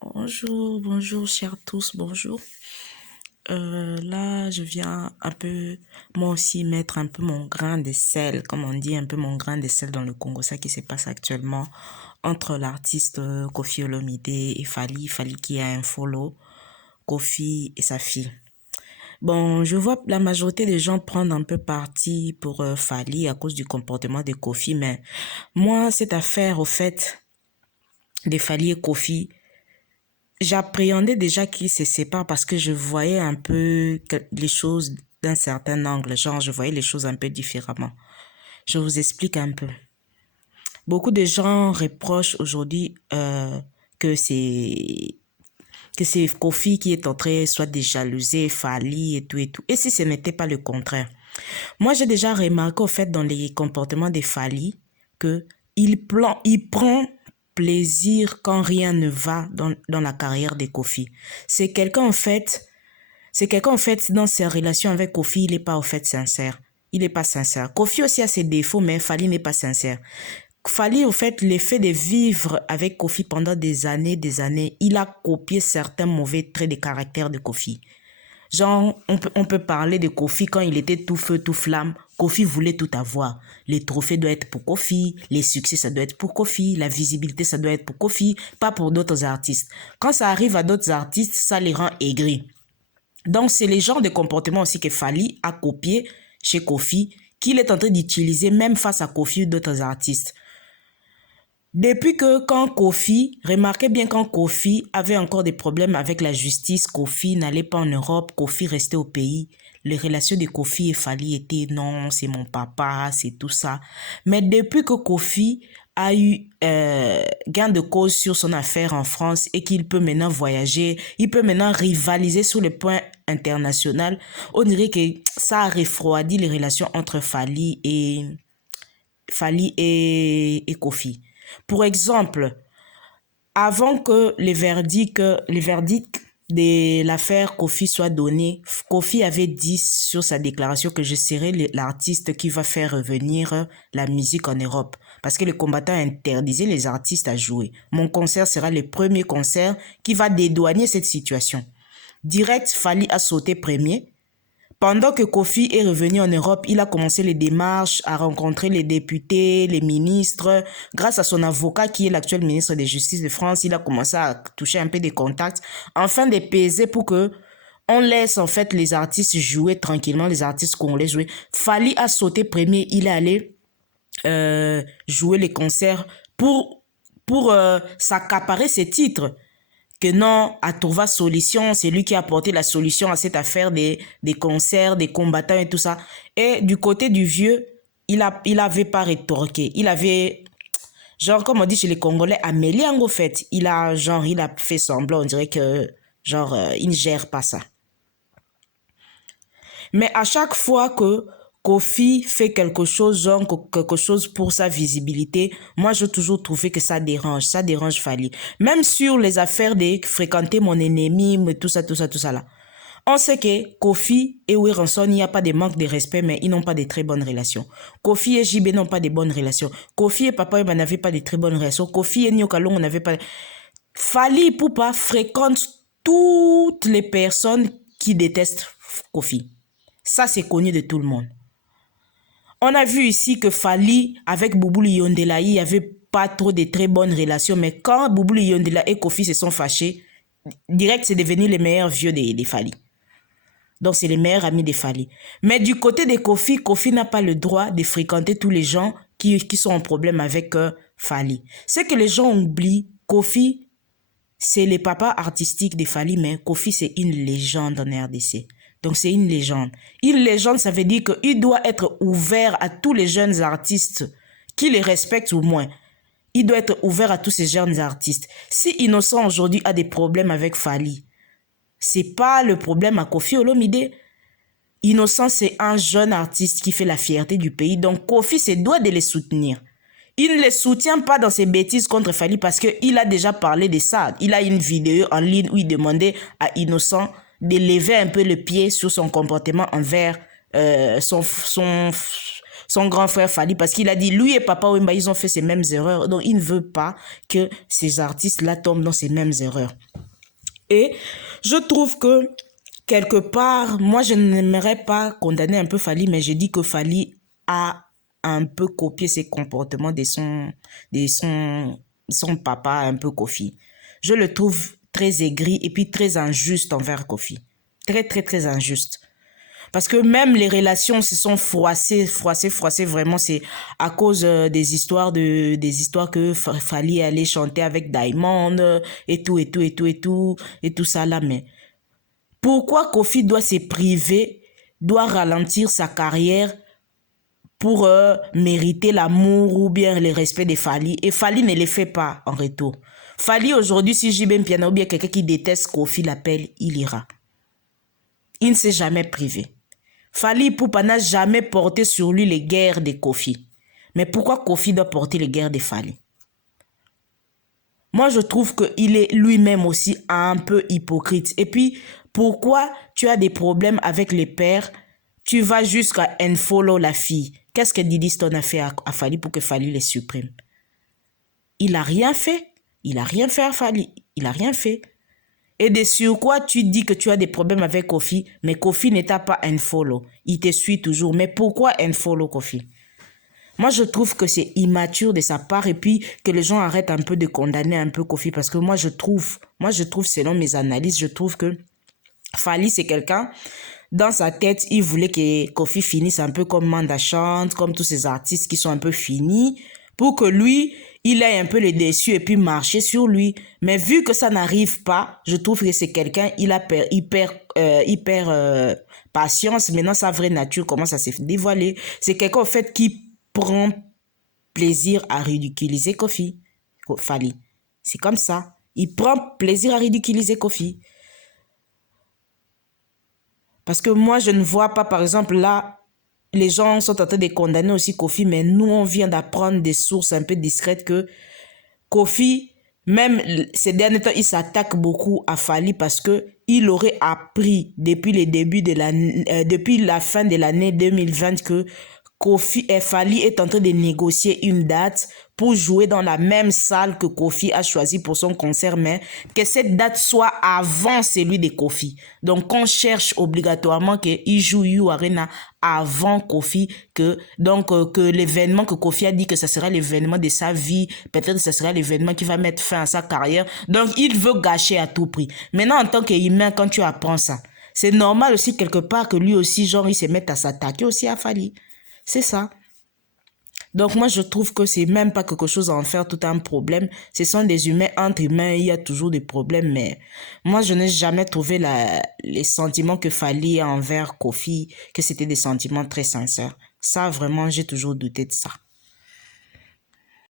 Bonjour, bonjour, chers tous, bonjour. Là, je viens un peu, moi aussi, mettre un peu mon grain de sel, comme on dit, un peu mon grain de sel dans le Congo, ça qui se passe actuellement entre l'artiste Koffi Olomide et Fally, Fally qui a un follow, Koffi et sa fille. Bon, je vois la majorité des gens prendre un peu parti pour Fally à cause du comportement de Koffi, mais moi, cette affaire, au fait, de Fally et Koffi, j'appréhendais déjà qu'ils se séparent parce que je voyais un peu les choses d'un certain angle, genre je voyais les choses un peu différemment. Je vous explique un peu. Beaucoup de gens reprochent aujourd'hui que c'est Kofi qui est en train soit de jalouser Fally et tout et tout. Et si ce n'était pas le contraire. Moi, j'ai déjà remarqué au fait dans les comportements de Fally que il prend plaisir quand rien ne va dans la carrière de Kofi. C'est quelqu'un en fait, c'est quelqu'un en fait dans ses relations avec Kofi, il n'est pas au fait sincère. Il n'est pas sincère. Kofi aussi a ses défauts, mais Fally n'est pas sincère. Fally, au fait, l'effet de vivre avec Kofi pendant des années, il a copié certains mauvais traits de caractère de Kofi. Genre, on peut parler de Kofi quand il était tout feu, tout flamme. Kofi voulait tout avoir. Les trophées doivent être pour Kofi, les succès, ça doit être pour Kofi, la visibilité, ça doit être pour Kofi, pas pour d'autres artistes. Quand ça arrive à d'autres artistes, ça les rend aigris. Donc, c'est les genres de comportements aussi que Fally a copié chez Kofi, qu'il est en train d'utiliser même face à Kofi ou d'autres artistes. Depuis que quand Kofi, remarquez bien quand Kofi avait encore des problèmes avec la justice, Kofi n'allait pas en Europe, Kofi restait au pays. Les relations de Kofi et Fally étaient non, c'est mon papa, c'est tout ça. Mais depuis que Kofi a eu gain de cause sur son affaire en France et qu'il peut maintenant voyager, il peut maintenant rivaliser sur le point international, on dirait que ça a refroidi les relations entre Fally et Kofi. Pour exemple, avant que les verdicts de l'affaire Kofi soit donné, Kofi avait dit sur sa déclaration que je serai l'artiste qui va faire revenir la musique en Europe. Parce que le combattant interdisait les artistes à jouer. Mon concert sera le premier concert qui va dédouaner cette situation. Direct, Fally a sauté premier. Pendant que Kofi est revenu en Europe, il a commencé les démarches à rencontrer les députés, les ministres. Grâce à son avocat qui est l'actuel ministre de Justice de France, il a commencé à toucher un peu des contacts, afin de peser pour que on laisse en fait les artistes jouer tranquillement, les artistes congolais jouer. Fally a sauté premier, il est allé jouer les concerts pour s'accaparer ses titres que non, à trouver solution, c'est lui qui a apporté la solution à cette affaire des concerts, des combattants et tout ça. Et du côté du vieux, il avait pas rétorqué. Il avait, genre, comme on dit chez les Congolais, amélié en fait. Il a fait semblant, on dirait que, genre, il ne gère pas ça. Mais à chaque fois que Kofi fait quelque chose, genre quelque chose pour sa visibilité, moi j'ai toujours trouvé que ça dérange Fally. Même sur les affaires de fréquenter mon ennemi, mais tout ça, tout ça, tout ça là. On sait que Kofi et Wiranson, il n'y a pas de manque de respect, mais ils n'ont pas de très bonnes relations. Kofi et JB n'ont pas de bonnes relations. Kofi et Papa Wemba n'avaient pas de très bonnes relations. Kofi et Nyokalong n'avaient pas... Fally Ipupa fréquente toutes les personnes qui détestent Kofi. Ça, c'est connu de tout le monde. On a vu ici que Fally, avec Bouboulou Yondela, il n'y avait pas trop de très bonnes relations, mais quand Bouboulou Yondela et Kofi se sont fâchés, direct, c'est devenu les meilleurs vieux de Fally. Donc, c'est les meilleurs amis de Fally. Mais du côté de Kofi, Kofi n'a pas le droit de fréquenter tous les gens qui sont en problème avec Fally. Ce que les gens oublient, Kofi, c'est le papa artistique de Fally, mais Kofi, c'est une légende en RDC. Donc, c'est une légende. Une légende, ça veut dire qu'il doit être ouvert à tous les jeunes artistes qui les respectent au moins. Il doit être ouvert à tous ces jeunes artistes. Si Innocent aujourd'hui a des problèmes avec Fally, c'est pas le problème à Koffi Olomide. Innocent, c'est un jeune artiste qui fait la fierté du pays. Donc, Koffi se doit de les soutenir. Il ne les soutient pas dans ses bêtises contre Fally parce qu'il a déjà parlé de ça. Il a une vidéo en ligne où il demandait à Innocent de lever un peu le pied sur son comportement envers son grand frère Fally parce qu'il a dit, lui et Papa Wemba, ils ont fait ces mêmes erreurs. Donc, il ne veut pas que ces artistes-là tombent dans ces mêmes erreurs. Et je trouve que, quelque part, moi, je n'aimerais pas condamner un peu Fally, mais je dis que Fally a un peu copié ses comportements de son papa, un peu Kofi. Je le trouve très aigri et puis très injuste envers Kofi. Très, très, très injuste. Parce que même les relations se sont froissées, vraiment, c'est à cause des histoires que Fally allait chanter avec Diamond et tout ça là. Mais pourquoi Kofi doit se priver, doit ralentir sa carrière pour mériter l'amour ou bien le respect de Fally? Et Fally ne le fait pas en retour. Fally aujourd'hui, si JB Piano ou bien quelqu'un qui déteste Kofi l'appelle, il ira. Il ne s'est jamais privé. Fally Ipupa n'a jamais porté sur lui les guerres de Kofi. Mais pourquoi Kofi doit porter les guerres de Fally? Moi, je trouve qu'il est lui-même aussi un peu hypocrite. Et puis, pourquoi tu as des problèmes avec les pères? Tu vas jusqu'à unfollow la fille. Qu'est-ce que Diddy Stone a fait à Fally pour que Fally les supprime? Il n'a rien fait. Il n'a rien fait à Fally. Il n'a rien fait. Et de sur quoi tu dis que tu as des problèmes avec Kofi, mais Kofi ne t'a pas unfollow. Il te suit toujours. Mais pourquoi unfollow Kofi? Moi, je trouve que c'est immature de sa part et puis que les gens arrêtent un peu de condamner un peu Kofi parce que moi, je trouve, selon mes analyses, je trouve que Fally, c'est quelqu'un, dans sa tête, il voulait que Kofi finisse un peu comme Manda Chante, comme tous ces artistes qui sont un peu finis, pour que lui, il ait un peu les déçus et puis marcher sur lui. Mais vu que ça n'arrive pas, je trouve que c'est quelqu'un, il perd patience. Maintenant, sa vraie nature commence à se dévoiler. C'est quelqu'un, en fait, qui prend plaisir à ridiculiser Fally. C'est comme ça. Il prend plaisir à ridiculiser Kofi. Parce que moi, je ne vois pas, par exemple, là, les gens sont en train de condamner aussi Kofi, mais nous, on vient d'apprendre des sources un peu discrètes que Kofi, même ces derniers temps, il s'attaque beaucoup à Fally parce que il aurait appris depuis le début de depuis la fin de l'année 2020 que Fally est en train de négocier une date pour jouer dans la même salle que Kofi a choisi pour son concert, mais que cette date soit avant celui de Kofi. Donc, on cherche obligatoirement qu'il joue You Arena avant Kofi, que l'événement que Kofi a dit que ça sera l'événement de sa vie, peut-être que ça sera l'événement qui va mettre fin à sa carrière. Donc, il veut gâcher à tout prix. Maintenant, en tant qu'humain, quand tu apprends ça, c'est normal aussi quelque part que lui aussi, genre, il se mette à s'attaquer aussi à Fally. C'est ça. Donc moi, je trouve que c'est même pas quelque chose à en faire tout un problème. Ce sont des humains, entre humains, il y a toujours des problèmes. Mais moi, je n'ai jamais trouvé les sentiments que Fally envers Kofi, que c'était des sentiments très sincères. Ça, vraiment, j'ai toujours douté de ça.